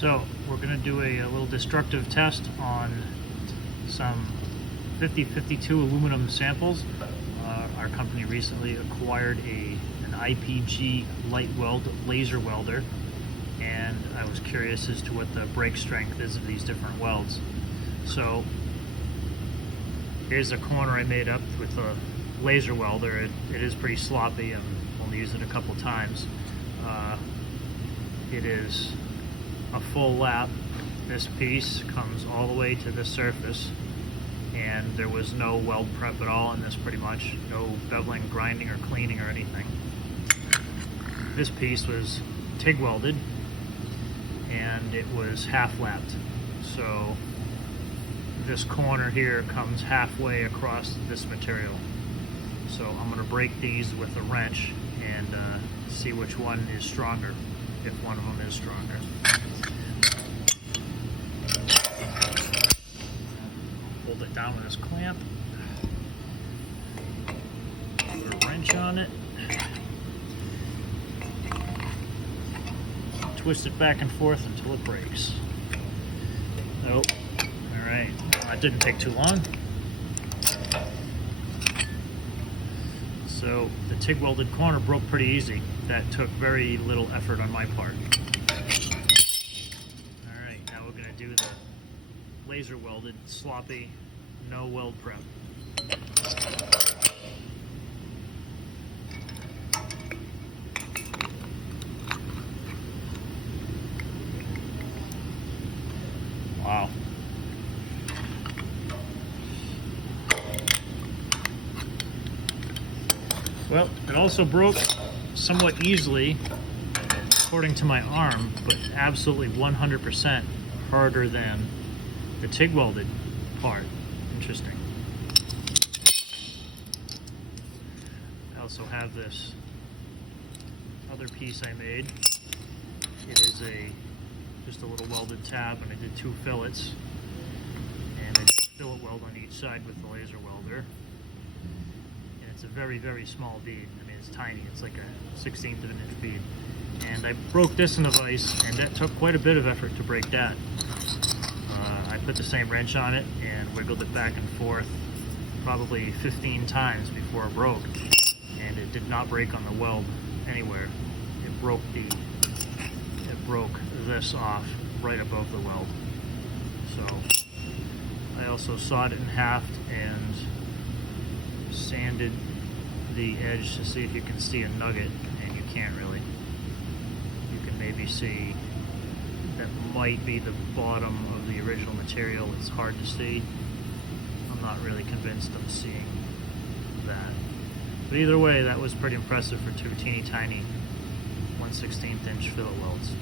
So we're going to do a little destructive test on some 5052 aluminum samples. Our company recently acquired an IPG LIGHTWELD laser welder, and I was curious as to what the break strength is of these different welds. So here's a corner I made up with a laser welder. It is pretty sloppy. I've only used it a couple times. It is a full lap. This piece comes all the way to the surface, and there was no weld prep at all in this, pretty much. No beveling, grinding, or cleaning or anything. This piece was TIG welded, and it was half lapped. So this corner here comes halfway across this material. So I'm going to break these with a wrench and see which one is stronger, if one of them is stronger. Hold it down with this clamp, put a wrench on it, twist it back and forth until it breaks. Nope. Alright, that didn't take too long. So the TIG welded corner broke pretty easy. That took very little effort on my part. Alright, now we're going to do the laser welded, sloppy, no weld prep. Wow. Well, it also broke somewhat easily, according to my arm, but absolutely 100% harder than the TIG welded part. Interesting. I also have this other piece I made. It is just a little welded tab, and I did 2 fillets, and I did a fillet weld on each side with the laser welder. And it's a very, very small bead. I mean, it's tiny. It's like a 1/16 of an inch bead. And I broke this in the vise, and that took quite a bit of effort to break that. I put the same wrench on it and wiggled it back and forth probably 15 times before it broke, and it did not break on the weld anywhere. It broke this off right above the weld. So I also sawed it in half and sanded the edge to see if you can see a nugget, and you can't really. You can maybe see that might be the bottom of the original material. It's hard to see. I'm not really convinced I'm seeing that. But either way, that was pretty impressive for 2 teeny tiny 1/16 inch fillet welds.